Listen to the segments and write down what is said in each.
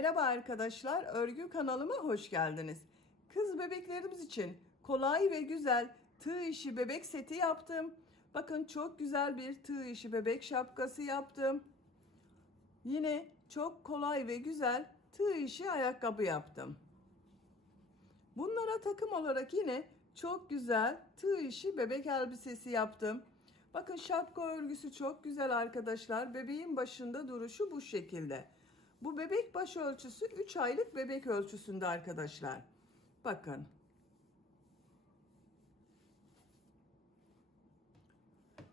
Merhaba arkadaşlar, örgü kanalıma hoş geldiniz. Kız bebeklerimiz için kolay ve güzel tığ işi bebek seti yaptım. Bakın çok güzel bir tığ işi bebek şapkası yaptım. Yine çok kolay ve güzel tığ işi ayakkabı yaptım. Bunlara takım olarak yine çok güzel tığ işi bebek elbisesi yaptım. Bakın şapka örgüsü çok güzel arkadaşlar. Bebeğin başında duruşu bu şekilde. Bu bebek baş ölçüsü 3 aylık bebek ölçüsünde arkadaşlar. Bakın.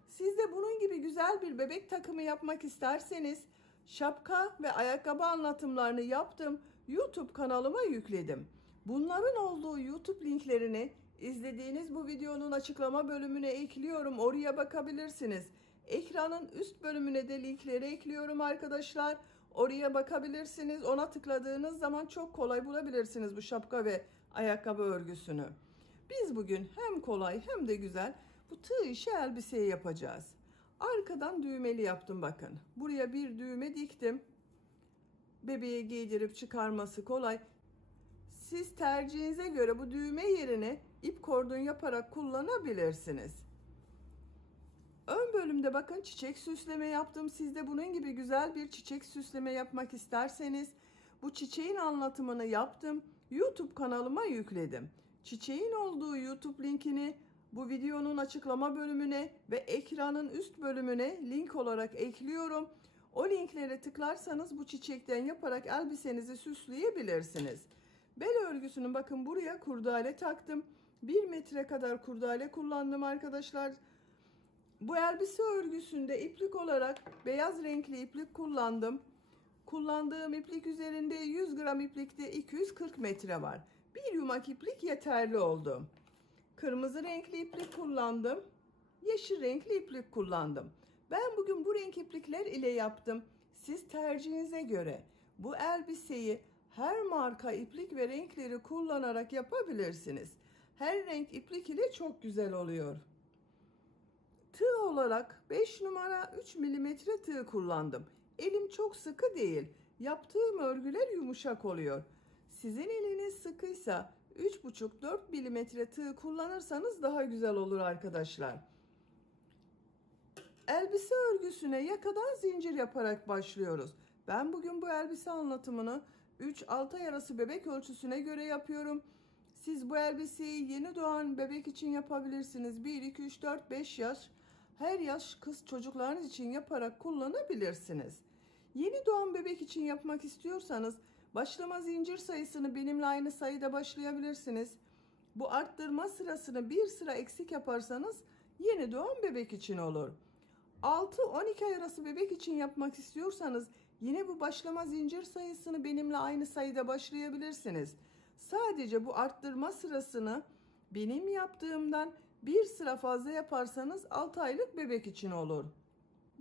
Siz de bunun gibi güzel bir bebek takımı yapmak isterseniz şapka ve ayakkabı anlatımlarını yaptım. YouTube kanalıma yükledim. Bunların olduğu YouTube linklerini izlediğiniz bu videonun açıklama bölümüne ekliyorum. Oraya bakabilirsiniz. Ekranın üst bölümüne de linkleri ekliyorum arkadaşlar. Oraya bakabilirsiniz. Ona tıkladığınız zaman çok kolay bulabilirsiniz bu şapka ve ayakkabı örgüsünü. Biz bugün hem kolay hem de güzel bu tığ işi elbiseyi yapacağız. Arkadan düğmeli yaptım bakın. Buraya bir düğme diktim. Bebeğe giydirip çıkarması kolay. Siz tercihinize göre bu düğme yerine ip kordon yaparak kullanabilirsiniz. Ön bölümde bakın çiçek süsleme yaptım. Siz de bunun gibi güzel bir çiçek süsleme yapmak isterseniz bu çiçeğin anlatımını yaptım. YouTube kanalıma yükledim. Çiçeğin olduğu YouTube linkini bu videonun açıklama bölümüne ve ekranın üst bölümüne link olarak ekliyorum. O linklere tıklarsanız bu çiçekten yaparak elbisenizi süsleyebilirsiniz. Bel örgüsünün bakın buraya kurdale taktım. 1 metre kadar kurdale kullandım arkadaşlar. Bu elbise örgüsünde iplik olarak beyaz renkli iplik kullandım. Kullandığım iplik üzerinde 100 gram iplikte 240 metre var. Bir yumak iplik yeterli oldu. Kırmızı renkli iplik kullandım. Yeşil renkli iplik kullandım. Ben bugün bu renk iplikler ile yaptım. Siz tercihinize göre bu elbiseyi her marka iplik ve renkleri kullanarak yapabilirsiniz. Her renk iplik ile çok güzel oluyor. Tığ olarak 5 numara 3 milimetre tığ kullandım. Elim çok sıkı değil. Yaptığım örgüler yumuşak oluyor. Sizin eliniz sıkıysa 3,5-4 milimetre tığ kullanırsanız daha güzel olur arkadaşlar. Elbise örgüsüne yakadan zincir yaparak başlıyoruz. Ben bugün bu elbise anlatımını 3-6 ay arası bebek ölçüsüne göre yapıyorum. Siz bu elbiseyi yeni doğan bebek için yapabilirsiniz. 1, 2, 3, 4, 5 yaş. Her yaş kız çocuklarınız için yaparak kullanabilirsiniz. Yeni doğan bebek için yapmak istiyorsanız başlama zincir sayısını benimle aynı sayıda başlayabilirsiniz. Bu arttırma sırasını bir sıra eksik yaparsanız yeni doğan bebek için olur. 6-12 ay arası bebek için yapmak istiyorsanız yine bu başlama zincir sayısını benimle aynı sayıda başlayabilirsiniz. Sadece bu arttırma sırasını benim yaptığımdan bir sıra fazla yaparsanız 6 aylık bebek için olur.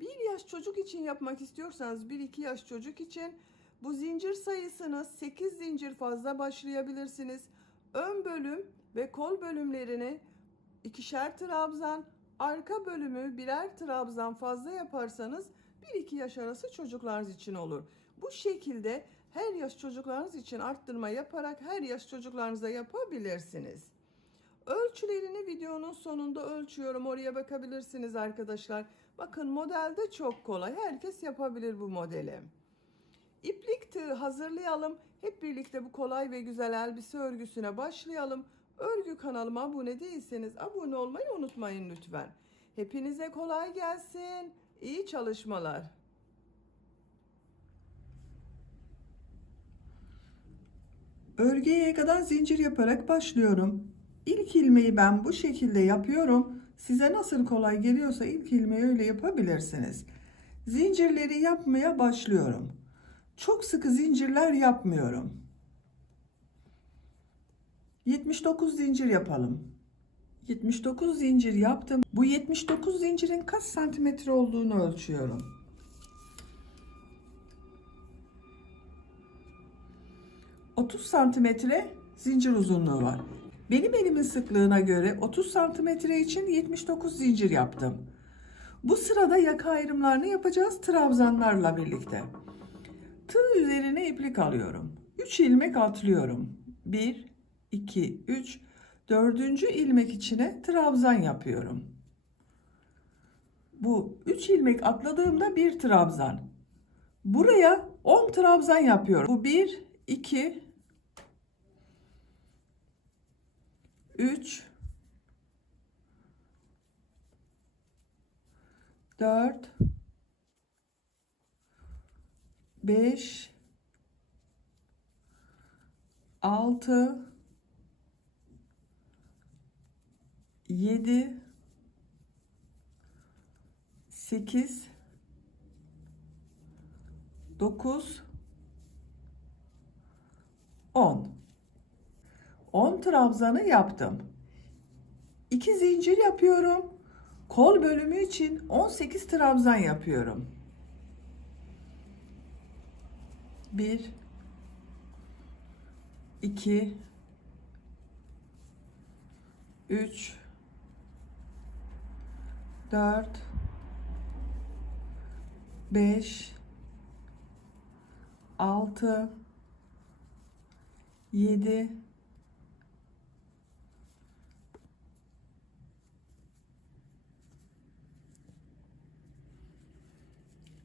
1 yaş çocuk için yapmak istiyorsanız 1-2 yaş çocuk için bu zincir sayısını 8 zincir fazla başlayabilirsiniz. Ön bölüm ve kol bölümlerini 2'şer trabzan, arka bölümü birer trabzan fazla yaparsanız 1-2 yaş arası çocuklarınız için olur. Bu şekilde her yaş çocuklarınız için arttırma yaparak her yaş çocuklarınıza yapabilirsiniz. Ölçülerini videonun sonunda ölçüyorum. Oraya bakabilirsiniz arkadaşlar. Bakın model de çok kolay. Herkes yapabilir bu modeli. İplik tığ hazırlayalım. Hep birlikte bu kolay ve güzel elbise örgüsüne başlayalım. Örgü kanalıma abone değilseniz abone olmayı unutmayın lütfen. Hepinize kolay gelsin. İyi çalışmalar. Örgüye yakadan zincir yaparak başlıyorum. İlk ilmeği ben bu şekilde yapıyorum. Size nasıl kolay geliyorsa ilk ilmeği öyle yapabilirsiniz. Zincirleri yapmaya başlıyorum. Çok sıkı zincirler yapmıyorum. 79 zincir yapalım. 79 zincir yaptım. Bu 79 zincirin kaç santimetre olduğunu ölçüyorum. 30 santimetre zincir uzunluğu var. Benim elimin sıklığına göre 30 santimetre için 79 zincir yaptım. Bu sırada yaka ayrımlarını yapacağız trabzanlarla birlikte. Tığ üzerine iplik alıyorum. 3 ilmek atlıyorum. 1, 2, 3. Dördüncü ilmek içine trabzan yapıyorum. Bu 3 ilmek atladığımda bir trabzan. Buraya 10 trabzan yapıyorum. Bu 1, 2, 3, 4, 5, 6, 7, 8, 9, 10. 10 trabzanı yaptım. 2 zincir yapıyorum. Kol bölümü için 18 trabzan yapıyorum. 1, 2, 3, 4, 5, 6, 7,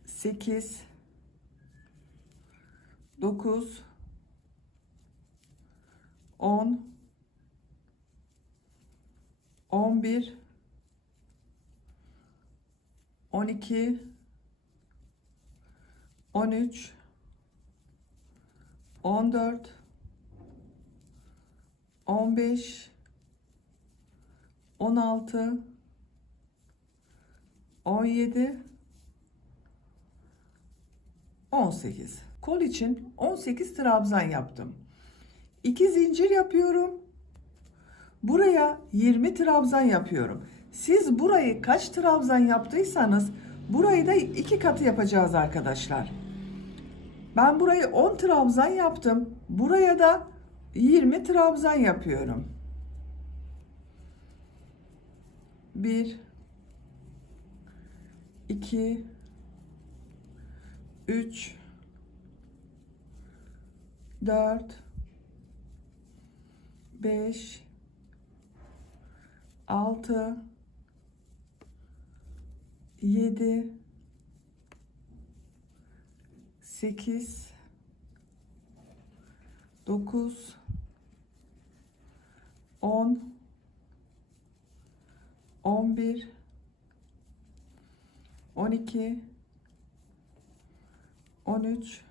8, 9, 10, 11, 12, 13, 14, 15, 16, 17, 18. Kol için 18 trabzan yaptım. 2 zincir yapıyorum. Buraya 20 trabzan yapıyorum. Siz burayı kaç trabzan yaptıysanız burayı da 2 katı yapacağız arkadaşlar. Ben burayı 10 trabzan yaptım. Buraya da 20 trabzan yapıyorum. 1, 2, 3, 4, 5, 6, 7, 8, 9, 10, 11, 12, 13,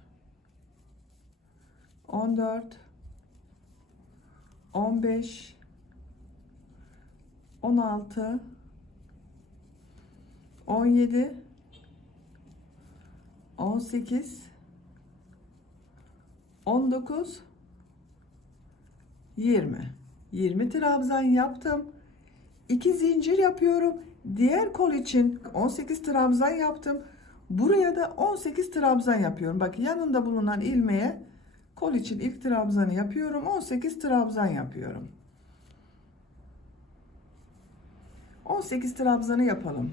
14, 15, 16, 17, 18, 19, 20. 20 trabzan yaptım. 2 zincir yapıyorum. Diğer kol için 18 trabzan yaptım. Buraya da 18 trabzan yapıyorum. Bak yanında bulunan ilmeğe kol için ilk trabzanı yapıyorum. 18 trabzan yapıyorum. 18 trabzanı yapalım.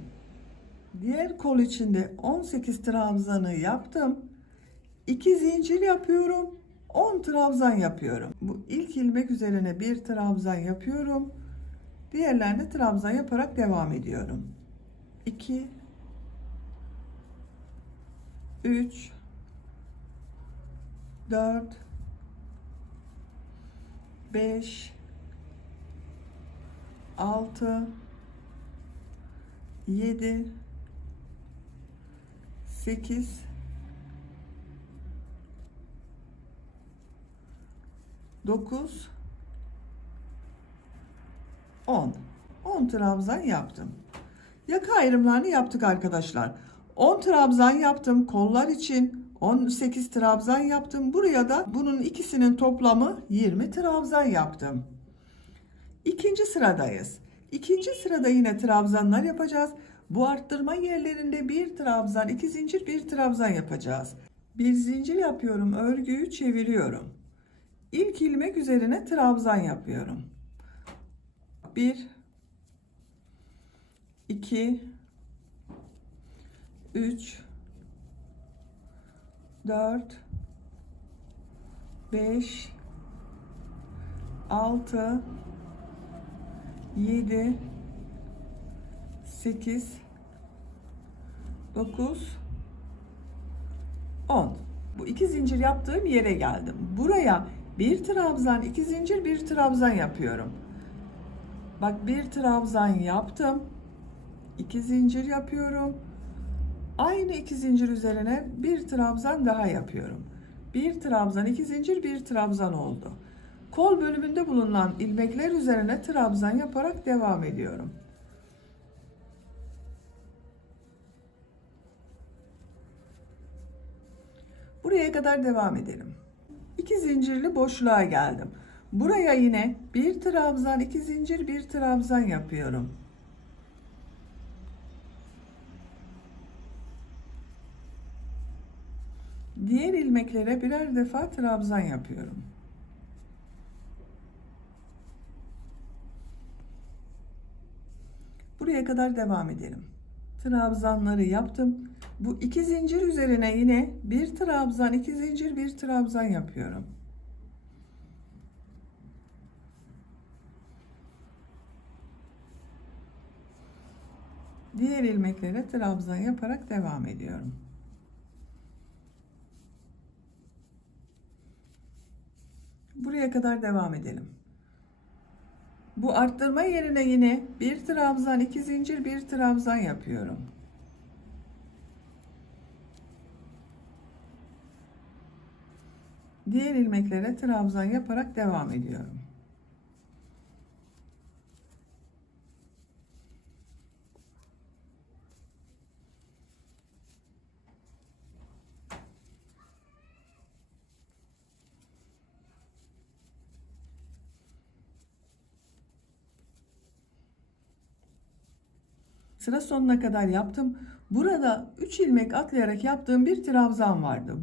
Diğer kol içinde 18 trabzanı yaptım. 2 zincir yapıyorum. 10 trabzan yapıyorum. Bu ilk ilmek üzerine bir trabzan yapıyorum. Diğerlerine trabzan yaparak devam ediyorum. 2, 3, 4, 5, 6, 7, 8, 9, 10. 10 trabzan yaptım. Yaka ayrımlarını yaptık arkadaşlar. 10 trabzan yaptım. Kollar için 18 trabzan yaptım. Buraya da bunun ikisinin toplamı 20 trabzan yaptım. İkinci sıradayız. İkinci sırada yine trabzanlar yapacağız. Bu arttırma yerlerinde bir trabzan, 2 zincir, bir trabzan yapacağız. Bir zincir yapıyorum. Örgüyü çeviriyorum. İlk ilmek üzerine trabzan yapıyorum. 1, 2, 3, 4, 5, 6, 7, 8, 9, 10. Bu 2 zincir yaptığım yere geldim. Buraya bir trabzan, 2 zincir, bir trabzan yapıyorum. Bak, bir trabzan yaptım. 2 zincir yapıyorum. Aynı 2 zincir üzerine bir trabzan daha yapıyorum. Bir trabzan, 2 zincir, bir trabzan oldu. Kol bölümünde bulunan ilmekler üzerine trabzan yaparak devam ediyorum. Buraya kadar devam edelim. 2 zincirli boşluğa geldim. Buraya yine bir trabzan, 2 zincir, bir trabzan yapıyorum. Diğer ilmeklere birer defa trabzan yapıyorum. Buraya kadar devam edelim. Trabzanları yaptım. Bu 2 zincir üzerine yine bir trabzan, 2 zincir, bir trabzan yapıyorum. Diğer ilmeklere trabzan yaparak devam ediyorum. Buraya kadar devam edelim. Bu arttırma yerine yine bir trabzan, 2 zincir, bir trabzan yapıyorum. Diğer ilmeklere trabzan yaparak devam ediyorum. Sıra sonuna kadar yaptım. Burada 3 ilmek atlayarak yaptığım bir trabzan vardı.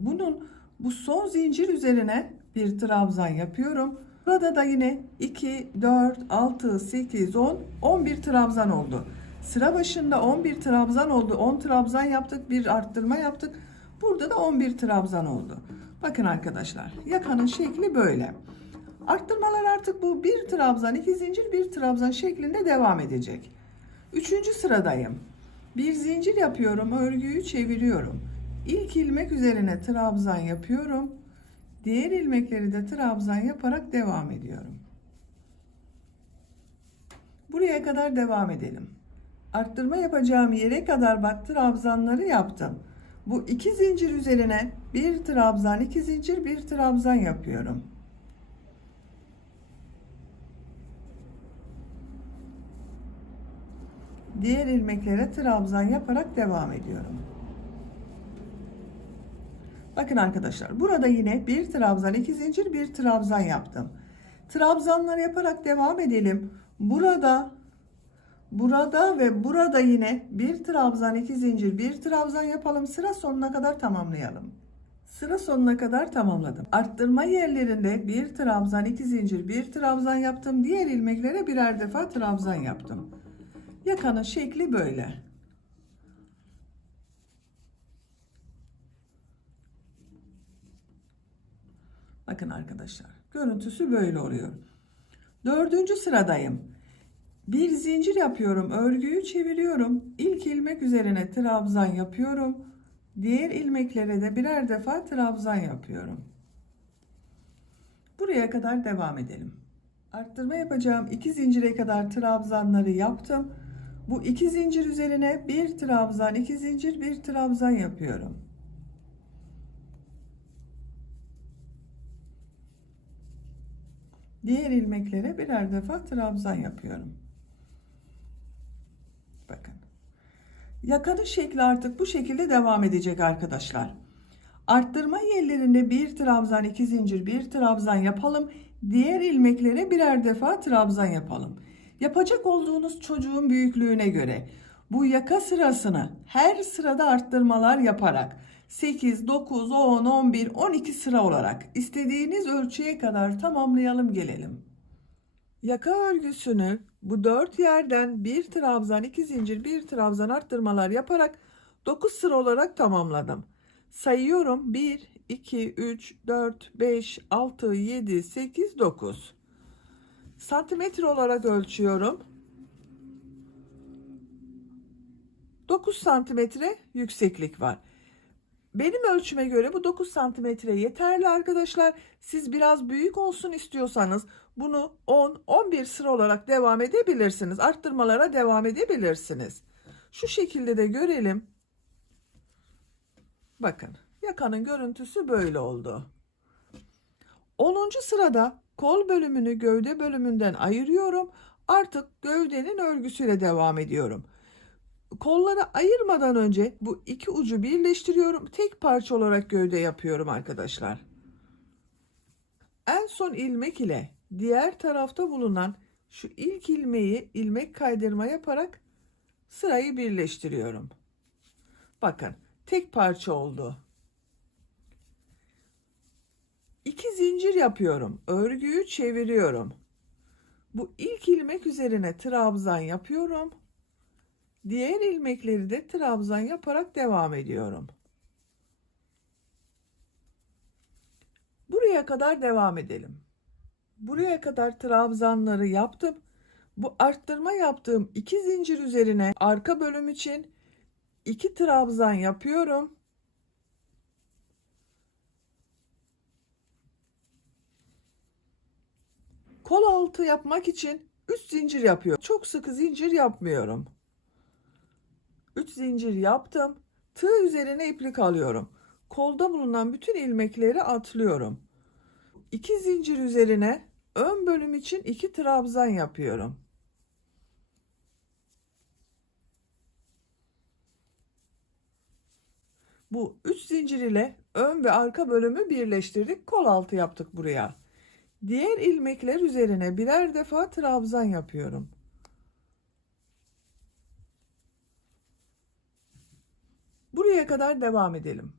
Bu son zincir üzerine bir trabzan yapıyorum. Burada da yine 2, 4, 6, 8, 10, 11 trabzan oldu. Sıra başında 11 trabzan oldu. 10 trabzan yaptık, bir arttırma yaptık. Burada da 11 trabzan oldu. Bakın arkadaşlar, yakanın şekli böyle. Arttırmalar artık bu bir trabzan, 2 zincir, bir trabzan şeklinde devam edecek. Üçüncü sıradayım. Bir zincir yapıyorum, örgüyü çeviriyorum. İlk ilmek üzerine trabzan yapıyorum. Diğer ilmekleri de trabzan yaparak devam ediyorum. Buraya kadar devam edelim. Arttırma yapacağım yere kadar bak, trabzanları yaptım. Bu 2 zincir üzerine bir trabzan, 2 zincir, bir trabzan yapıyorum. Diğer ilmeklere trabzan yaparak devam ediyorum. Bakın arkadaşlar, burada yine bir trabzan, 2 zincir, bir trabzan yaptım. Trabzanlar yaparak devam edelim. Burada ve burada yine bir trabzan, 2 zincir, bir trabzan yapalım. Sıra sonuna kadar tamamlayalım. Sıra sonuna kadar tamamladım. Arttırma yerlerinde bir trabzan, 2 zincir, bir trabzan yaptım. Diğer ilmeklere birer defa trabzan yaptım. Yakanın şekli böyle. Bakın arkadaşlar, görüntüsü böyle oluyor. Dördüncü sıradayım. Bir zincir yapıyorum, örgüyü çeviriyorum. İlk ilmek üzerine trabzan yapıyorum. Diğer ilmeklere de birer defa trabzan yapıyorum. Buraya kadar devam edelim. Arttırma yapacağım 2 zincire kadar trabzanları yaptım. Bu 2 zincir üzerine bir trabzan, 2 zincir, bir trabzan yapıyorum. Diğer ilmeklere birer defa trabzan yapıyorum. Bakın. Yakanın şekli artık bu şekilde devam edecek arkadaşlar. Arttırma yerlerinde bir trabzan, 2 zincir, bir trabzan yapalım. Diğer ilmeklere birer defa trabzan yapalım. Yapacak olduğunuz çocuğun büyüklüğüne göre bu yaka sırasını her sırada arttırmalar yaparak 8, 9, 10, 11, 12 sıra olarak istediğiniz ölçüye kadar tamamlayalım gelelim. Yaka örgüsünü bu 4 yerden bir trabzan, 2 zincir, bir trabzan arttırmalar yaparak 9 sıra olarak tamamladım. Sayıyorum: 1, 2, 3, 4, 5, 6, 7, 8, 9. Santimetre olarak ölçüyorum. 9 santimetre yükseklik var. Benim ölçüme göre bu 9 santimetre yeterli arkadaşlar. Siz biraz büyük olsun istiyorsanız bunu 10-11 sıra olarak devam edebilirsiniz. Arttırmalara devam edebilirsiniz. Şu şekilde de görelim. Bakın, yakanın görüntüsü böyle oldu. 10. sırada kol bölümünü gövde bölümünden ayırıyorum. Artık gövdenin örgüsüyle devam ediyorum. Kolları ayırmadan önce bu iki ucu birleştiriyorum. Tek parça olarak gövde yapıyorum arkadaşlar. En son ilmek ile diğer tarafta bulunan şu ilk ilmeği ilmek kaydırma yaparak sırayı birleştiriyorum. Bakın, tek parça oldu. 2 zincir yapıyorum. Örgüyü çeviriyorum. Bu ilk ilmek üzerine trabzan yapıyorum. Diğer ilmekleri de trabzan yaparak devam ediyorum. Buraya kadar devam edelim. Buraya kadar trabzanları yaptım. Bu arttırma yaptığım 2 zincir üzerine arka bölüm için 2 trabzan yapıyorum. Kol altı yapmak için 3 zincir yapıyorum. Çok sıkı zincir yapmıyorum. 3 zincir yaptım. Tığ üzerine iplik alıyorum. Kolda bulunan bütün ilmekleri atlıyorum. 2 zincir üzerine ön bölüm için 2 trabzan yapıyorum. Bu 3 zincir ile ön ve arka bölümü birleştirdik. Kol altı yaptık buraya. Diğer ilmekler üzerine birer defa trabzan yapıyorum. Buraya kadar devam edelim.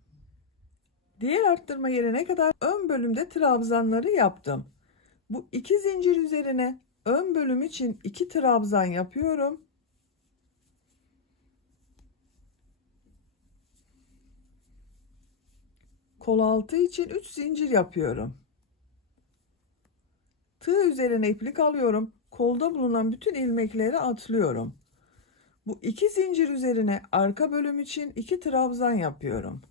Diğer arttırma yerine kadar ön bölümde trabzanları yaptım. Bu 2 zincir üzerine ön bölüm için 2 trabzan yapıyorum. Kol altı için 3 zincir yapıyorum. Tığ üzerine iplik alıyorum. Kolda bulunan bütün ilmekleri atlıyorum. Bu 2 zincir üzerine arka bölüm için 2 trabzan yapıyorum.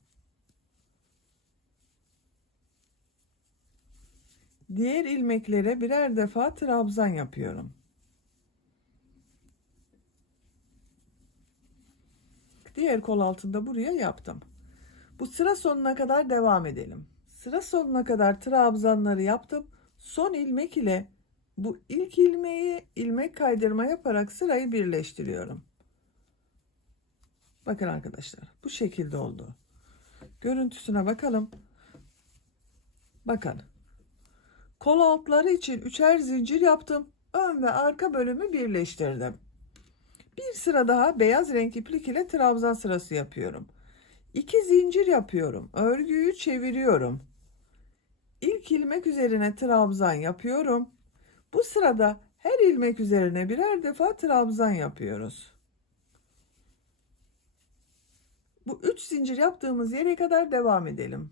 Diğer ilmeklere birer defa trabzan yapıyorum. Diğer kol altında buraya yaptım. Bu sıra sonuna kadar devam edelim. Sıra sonuna kadar trabzanları yaptım. Son ilmek ile bu ilk ilmeği ilmek kaydırma yaparak sırayı birleştiriyorum. Bakın arkadaşlar, bu şekilde oldu. Görüntüsüne bakalım. Bakın. Kol altları için üçer zincir yaptım. Ön ve arka bölümü birleştirdim. Bir sıra daha beyaz renk iplik ile trabzan sırası yapıyorum. 2 zincir yapıyorum. Örgüyü çeviriyorum. İlk ilmek üzerine trabzan yapıyorum. Bu sırada her ilmek üzerine birer defa trabzan yapıyoruz. Bu 3 zincir yaptığımız yere kadar devam edelim.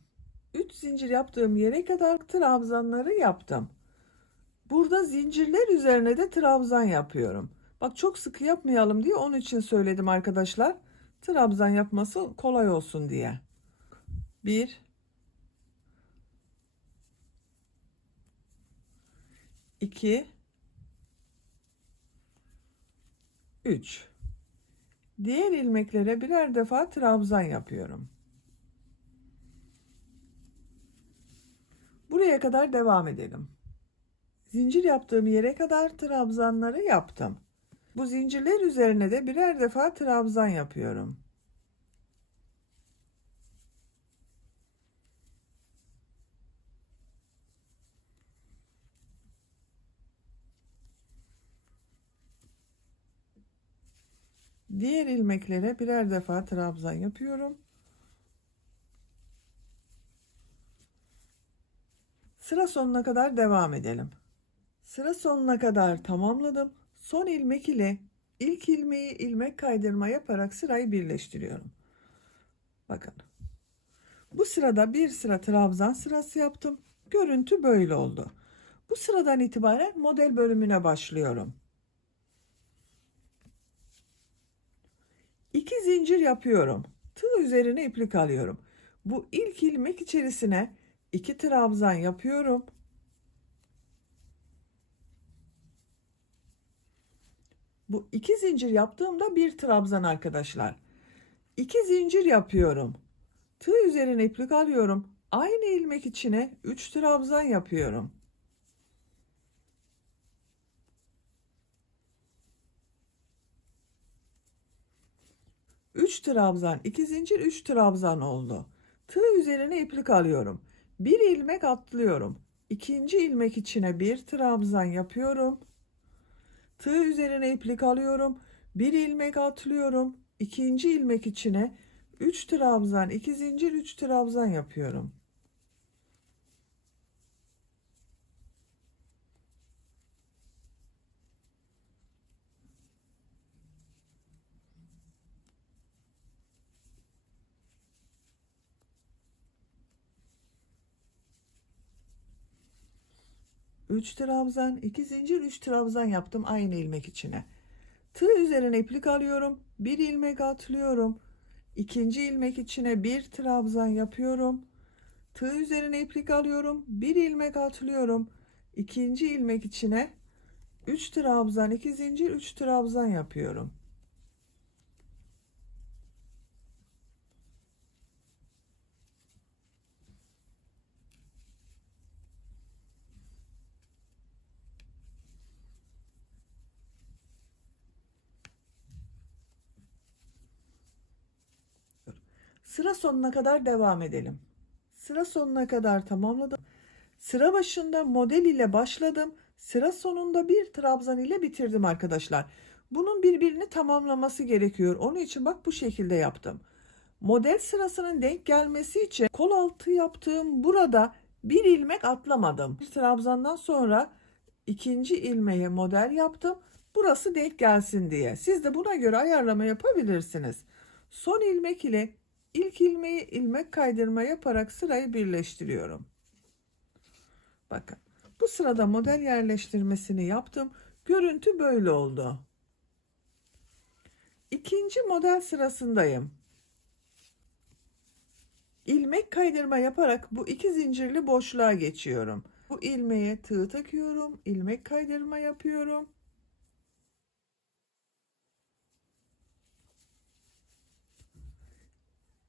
3 zincir yaptığım yere kadar trabzanları yaptım. Burada zincirler üzerine de trabzan yapıyorum. Bak, çok sıkı yapmayalım diye onun için söyledim arkadaşlar. Trabzan yapması kolay olsun diye. 1 2 3. Diğer ilmeklere birer defa trabzan yapıyorum. Buraya kadar devam edelim. Zincir yaptığım yere kadar trabzanları yaptım. Bu zincirler üzerine de birer defa trabzan yapıyorum. Diğer ilmeklere birer defa trabzan yapıyorum. Sıra sonuna kadar devam edelim. Sıra sonuna kadar tamamladım. Son ilmek ile ilk ilmeği ilmek kaydırma yaparak sırayı birleştiriyorum. Bakın. Bu sırada bir sıra trabzan sırası yaptım. Görüntü böyle oldu. Bu sıradan itibaren model bölümüne başlıyorum. 2 zincir yapıyorum. Tığ üzerine iplik alıyorum. Bu ilk ilmek içerisine 2 trabzan yapıyorum. Bu 2 zincir yaptığımda bir trabzan arkadaşlar. 2 zincir yapıyorum. Tığ üzerine iplik alıyorum. Aynı ilmek içine 3 trabzan yapıyorum. Üç trabzan, 2 zincir, 3 trabzan oldu. Tığ üzerine iplik alıyorum. Bir ilmek atlıyorum. İkinci ilmek içine bir trabzan yapıyorum. Tığ üzerine iplik alıyorum. Bir ilmek atlıyorum. İkinci ilmek içine 3 trabzan, 2 zincir, 3 trabzan yapıyorum. Üç trabzan, 2 zincir, 3 trabzan yaptım aynı ilmek içine. Tığ üzerine iplik alıyorum. Bir ilmek atlıyorum. İkinci ilmek içine bir trabzan yapıyorum. Tığ üzerine iplik alıyorum. Bir ilmek atlıyorum. İkinci ilmek içine 3 trabzan, 2 zincir, 3 trabzan yapıyorum. Sıra sonuna kadar devam edelim. Sıra sonuna kadar tamamladım. Sıra başında model ile başladım. Sıra sonunda bir trabzan ile bitirdim arkadaşlar. Bunun birbirini tamamlaması gerekiyor. Onun için bak bu şekilde yaptım. Model sırasının denk gelmesi için kol altı yaptığım burada bir ilmek atlamadım. Bir trabzandan sonra ikinci ilmeğe model yaptım. Burası denk gelsin diye. Siz de buna göre ayarlama yapabilirsiniz. Son ilmek ile ilk ilmeği ilmek kaydırma yaparak sırayı birleştiriyorum. Bakın bu sırada model yerleştirmesini yaptım. Görüntü böyle oldu. İkinci model sırasındayım. İlmek kaydırma yaparak bu iki zincirli boşluğa geçiyorum. Bu ilmeğe tığ takıyorum, ilmek kaydırma yapıyorum.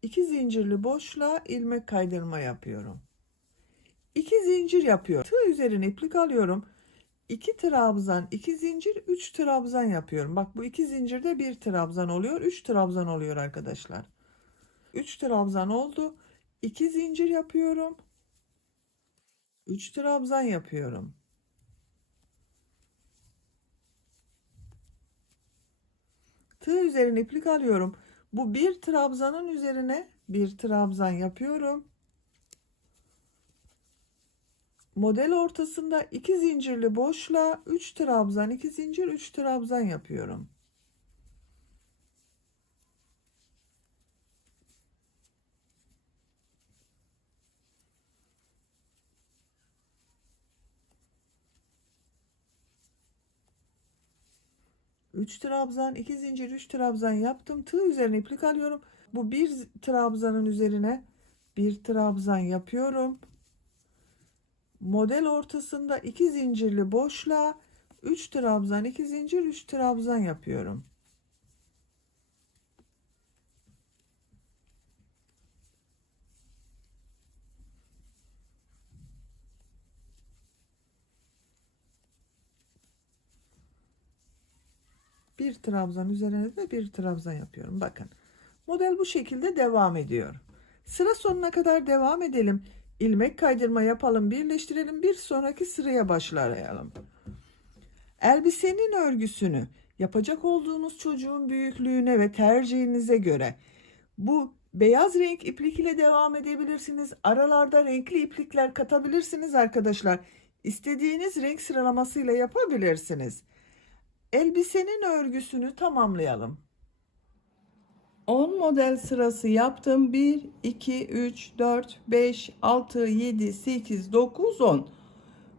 İki zincirli boşluğa ilmek kaydırma yapıyorum. 2 zincir yapıyorum. Tığ üzerine iplik alıyorum. 2 trabzan, 2 zincir, 3 trabzan yapıyorum. Bak bu 2 zincirde 1 trabzan oluyor, 3 trabzan oluyor arkadaşlar. 3 trabzan oldu. 2 zincir yapıyorum. 3 trabzan yapıyorum. Tığ üzerine iplik alıyorum. Bu bir trabzanın üzerine bir trabzan yapıyorum. Model ortasında 2 zincirli boşluğa 3 trabzan, 2 zincir, 3 trabzan yapıyorum. Üç trabzan, 2 zincir, 3 trabzan yaptım. Tığ üzerine iplik alıyorum. Bu bir trabzanın üzerine bir trabzan yapıyorum. Model ortasında 2 zincirli boşluğa 3 trabzan, 2 zincir, 3 trabzan yapıyorum. Bir trabzan üzerine de bir trabzan yapıyorum. Bakın. Model bu şekilde devam ediyor. Sıra sonuna kadar devam edelim. İlmek kaydırma yapalım, birleştirelim. Bir sonraki sıraya başlayalım. Elbisenin örgüsünü yapacak olduğunuz çocuğun büyüklüğüne ve tercihinize göre bu beyaz renk iplik ile devam edebilirsiniz. Aralarda renkli iplikler katabilirsiniz arkadaşlar. İstediğiniz renk sıralamasıyla yapabilirsiniz. Elbisenin örgüsünü tamamlayalım. 10 model sırası yaptım. 1, 2, 3, 4, 5, 6, 7, 8, 9, 10.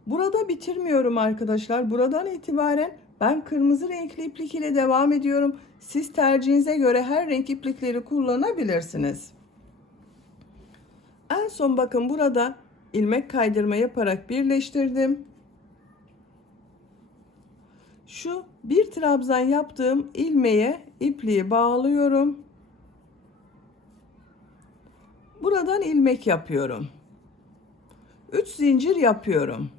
Burada bitirmiyorum arkadaşlar. Buradan itibaren ben kırmızı renkli iplik ile devam ediyorum. Siz tercihinize göre her renk iplikleri kullanabilirsiniz. En son bakın burada ilmek kaydırma yaparak birleştirdim. Şu bir trabzan yaptığım ilmeğe ipliği bağlıyorum. Buradan ilmek yapıyorum. 3 zincir yapıyorum.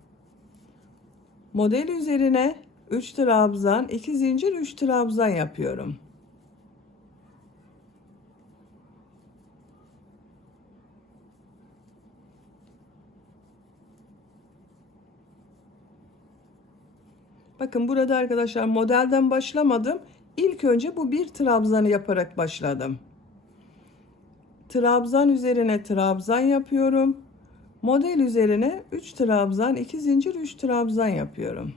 Model üzerine 3 trabzan, 2 zincir, 3 trabzan yapıyorum. Bakın burada arkadaşlar modelden başlamadım. İlk önce bu bir trabzanı yaparak başladım. Trabzan üzerine trabzan yapıyorum. Model üzerine 3 trabzan, 2 zincir, 3 trabzan yapıyorum.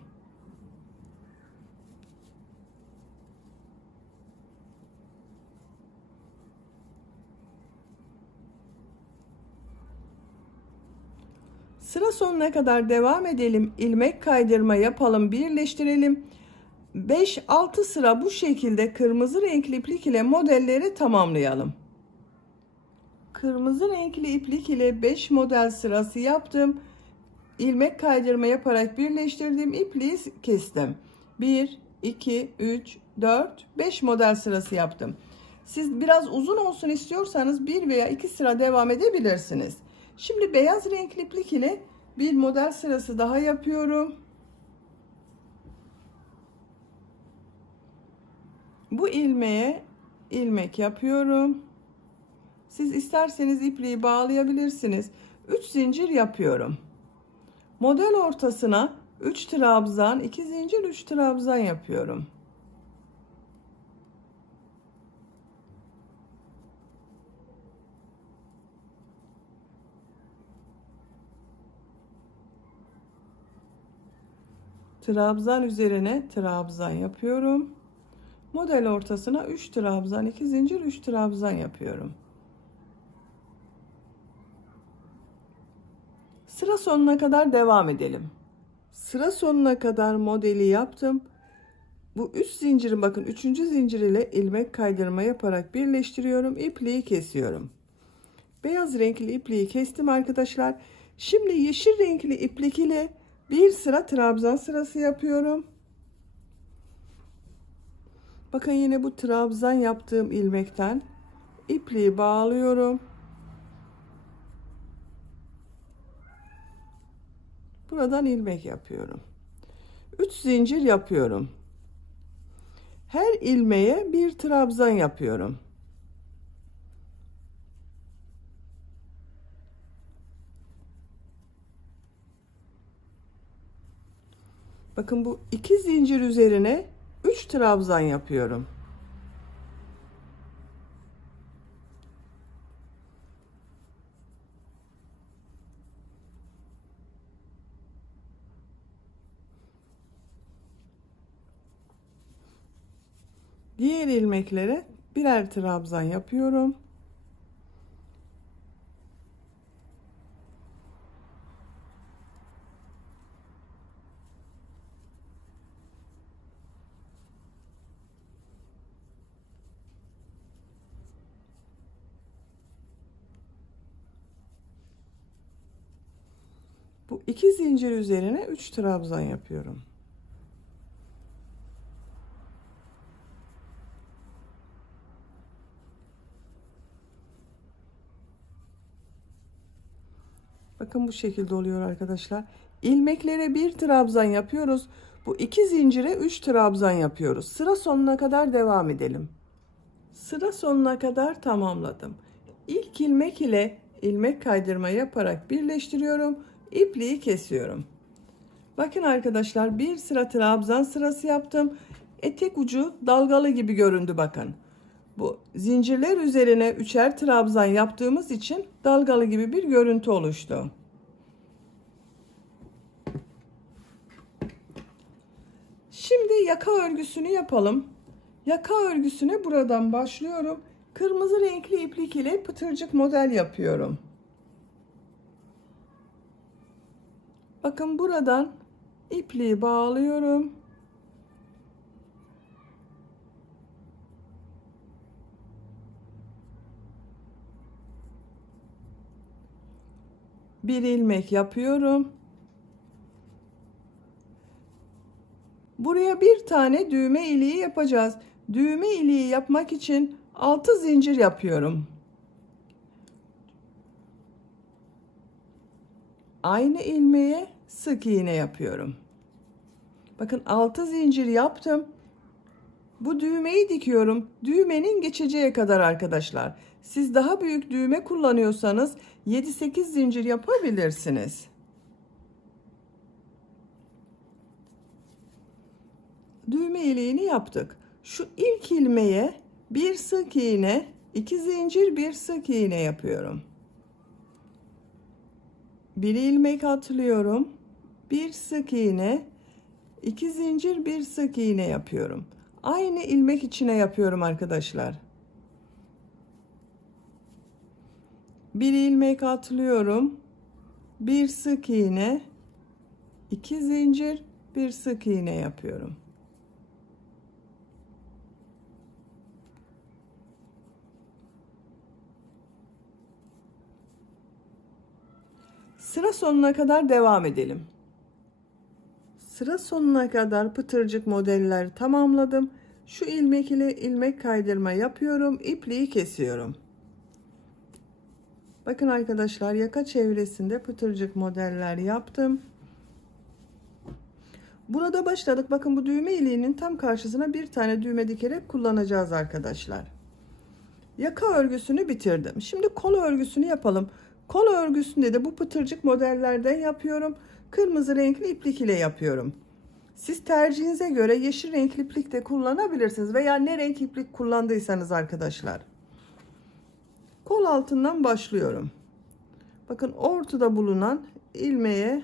Sıra sonuna kadar devam edelim. İlmek kaydırma yapalım, birleştirelim. 5-6 sıra bu şekilde kırmızı renkli iplik ile modelleri tamamlayalım. Kırmızı renkli iplik ile 5 model sırası yaptım. İlmek kaydırma yaparak birleştirdiğim ipliği kestim. 1, 2, 3, 4, 5 model sırası yaptım. Siz biraz uzun olsun istiyorsanız 1 veya 2 sıra devam edebilirsiniz. Şimdi beyaz renkli iplik ile bir model sırası daha yapıyorum. Bu ilmeğe ilmek yapıyorum. Siz isterseniz ipliği bağlayabilirsiniz. 3 zincir yapıyorum. Model ortasına 3 trabzan, 2 zincir, 3 trabzan yapıyorum. Trabzan üzerine trabzan yapıyorum. Model ortasına 3 trabzan, 2 zincir, 3 trabzan yapıyorum. Sıra sonuna kadar devam edelim. Sıra sonuna kadar modeli yaptım. Bu 3 zincirin bakın 3. zincir ile ilmek kaydırma yaparak birleştiriyorum. İpliği kesiyorum. Beyaz renkli ipliği kestim arkadaşlar. Şimdi yeşil renkli iplik ile bir sıra trabzan sırası yapıyorum. Bakın yine bu trabzan yaptığım ilmekten ipliği bağlıyorum. Buradan ilmek yapıyorum. 3 zincir yapıyorum. Her ilmeğe bir trabzan yapıyorum. Bakın bu 2 zincir üzerine 3 trabzan yapıyorum. Diğer ilmeklere birer trabzan yapıyorum. Bu 2 zincir üzerine 3 trabzan yapıyorum. Bakın bu şekilde oluyor arkadaşlar. İlmeklere bir trabzan yapıyoruz. Bu 2 zincire 3 trabzan yapıyoruz. Sıra sonuna kadar devam edelim. Sıra sonuna kadar tamamladım. İlk ilmek ile ilmek kaydırma yaparak birleştiriyorum. İpliği kesiyorum. Bakın arkadaşlar bir sıra trabzan sırası yaptım. Etek ucu dalgalı gibi göründü bakın. Bu zincirler üzerine üçer trabzan yaptığımız için dalgalı gibi bir görüntü oluştu. Şimdi yaka örgüsünü yapalım. Yaka örgüsüne buradan başlıyorum. Kırmızı renkli iplik ile pıtırcık model yapıyorum. Bakın buradan ipliği bağlıyorum. Bir ilmek yapıyorum. Buraya bir tane düğme iliği yapacağız. Düğme iliği yapmak için 6 zincir yapıyorum. Aynı ilmeğe sık iğne yapıyorum. Bakın 6 zincir yaptım. Bu düğmeyi dikiyorum. Düğmenin geçeceği kadar arkadaşlar. Siz daha büyük düğme kullanıyorsanız 7-8 zincir yapabilirsiniz. Düğme iliğini yaptık. Şu ilk ilmeğe bir sık iğne, 2 zincir, bir sık iğne yapıyorum. Bir ilmek atlıyorum. Bir sık iğne, 2 zincir, bir sık iğne yapıyorum. Aynı ilmek içine yapıyorum arkadaşlar. Bir ilmek atlıyorum. Bir sık iğne, 2 zincir, bir sık iğne yapıyorum. Sıra sonuna kadar devam edelim. Sıra sonuna kadar pıtırcık modelleri tamamladım. Şu ilmek ile ilmek kaydırma yapıyorum. İpliği kesiyorum. Bakın arkadaşlar, yaka çevresinde pıtırcık modeller yaptım. Burada başladık. Bakın bu düğme iliğinin tam karşısına bir tane düğme dikerek kullanacağız arkadaşlar. Yaka örgüsünü bitirdim. Şimdi kol örgüsünü yapalım. Kol örgüsünde de bu pıtırcık modellerden yapıyorum. Kırmızı renkli iplik ile yapıyorum. Siz tercihinize göre yeşil renkli iplik de kullanabilirsiniz veya ne renk iplik kullandıysanız arkadaşlar. Kol altından başlıyorum. Bakın ortada bulunan ilmeğe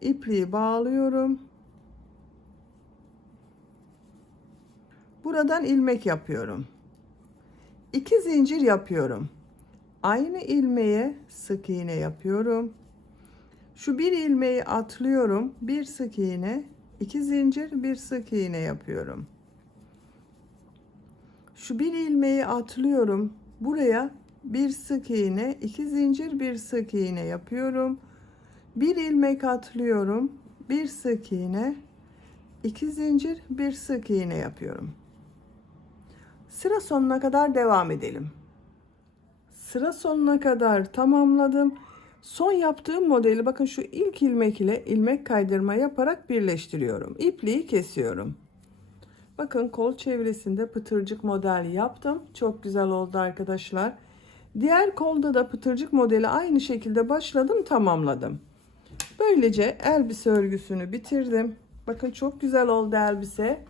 ipliği bağlıyorum. Buradan ilmek yapıyorum. 2 zincir yapıyorum. Aynı ilmeğe sık iğne yapıyorum. Şu bir ilmeği atlıyorum. Bir sık iğne, 2 zincir, bir sık iğne yapıyorum. Şu bir ilmeği atlıyorum. Buraya bir sık iğne, 2 zincir, bir sık iğne yapıyorum. Bir ilmek atlıyorum. Bir sık iğne, 2 zincir, bir sık iğne yapıyorum. Sıra sonuna kadar devam edelim. Sıra sonuna kadar tamamladım. Son yaptığım modeli bakın şu ilk ilmek ile ilmek kaydırma yaparak birleştiriyorum. İpliği kesiyorum. Bakın kol çevresinde pıtırcık model yaptım. Çok güzel oldu arkadaşlar. Diğer kolda da pıtırcık modeli aynı şekilde başladım, tamamladım. Böylece elbise örgüsünü bitirdim. Bakın çok güzel oldu elbise.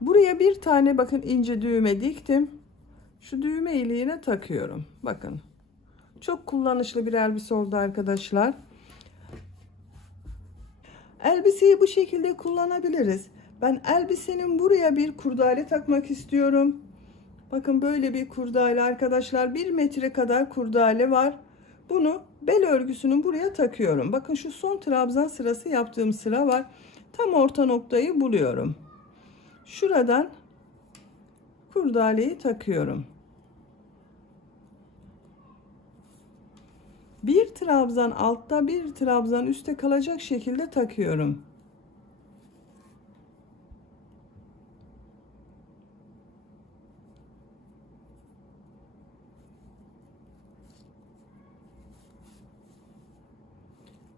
Buraya bir tane bakın ince düğme diktim. Şu düğme iliğine takıyorum. Bakın. Çok kullanışlı bir elbise oldu arkadaşlar. Elbiseyi bu şekilde kullanabiliriz. Ben elbisenin buraya bir kurdale takmak istiyorum. Bakın böyle bir kurdale arkadaşlar. 1 metre kadar kurdale var. Bunu bel örgüsünün buraya takıyorum. Bakın şu son trabzan sırası yaptığım sıra var. Tam orta noktayı buluyorum. Şuradan kurdaleyi takıyorum. Bir trabzan altta, bir trabzan üstte kalacak şekilde takıyorum.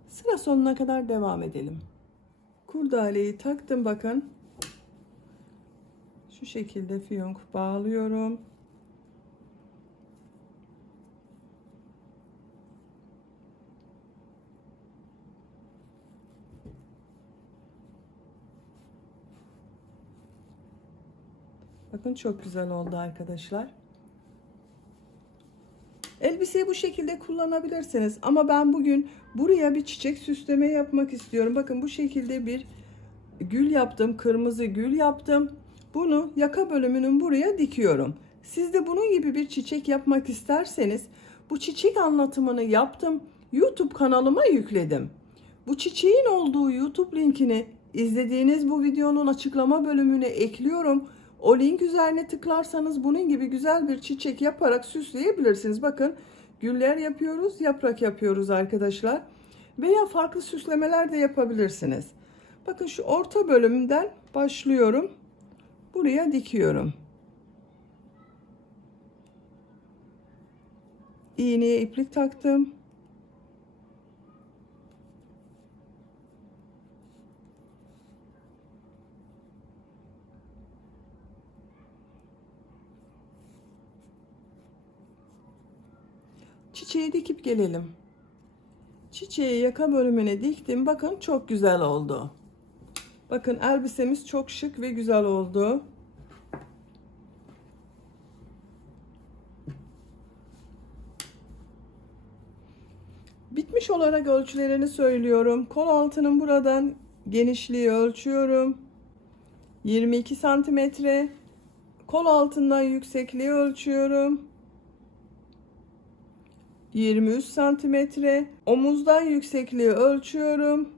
Sıra sonuna kadar devam edelim. Kurdaleyi taktım bakın. Şu şekilde fiyonk bağlıyorum. Bakın çok güzel oldu arkadaşlar. Elbiseyi bu şekilde kullanabilirsiniz. Ama ben bugün buraya bir çiçek süsleme yapmak istiyorum. Bakın bu şekilde bir gül yaptım. Kırmızı gül yaptım. Bunu yaka bölümünün buraya dikiyorum. Siz de bunun gibi bir çiçek yapmak isterseniz bu çiçek anlatımını yaptım. YouTube kanalıma yükledim. Bu çiçeğin olduğu YouTube linkini izlediğiniz bu videonun açıklama bölümüne ekliyorum. O link üzerine tıklarsanız bunun gibi güzel bir çiçek yaparak süsleyebilirsiniz. Bakın güller yapıyoruz, yaprak yapıyoruz arkadaşlar. Veya farklı süslemeler de yapabilirsiniz. Bakın şu orta bölümden başlıyorum. Buraya dikiyorum. İğneye iplik taktım. Çiçeği dikip gelelim. Çiçeği yaka bölümüne diktim. Bakın çok güzel oldu. Bakın elbisemiz çok şık ve güzel oldu. Bitmiş olarak ölçülerini söylüyorum. Kol altının buradan genişliği ölçüyorum. 22 santimetre. Kol altından yüksekliği ölçüyorum. 23 santimetre. Omuzdan yüksekliği ölçüyorum.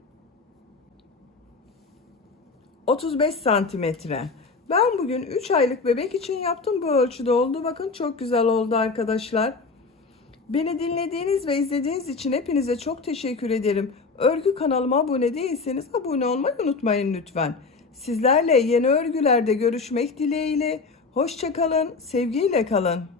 35 santimetre. Ben bugün 3 aylık bebek için yaptım. Bu ölçüde oldu. Bakın çok güzel oldu arkadaşlar. Beni dinlediğiniz ve izlediğiniz için hepinize çok teşekkür ederim. Örgü kanalıma abone değilseniz abone olmayı unutmayın lütfen. Sizlerle yeni örgülerde görüşmek dileğiyle. Hoşça kalın, sevgiyle kalın.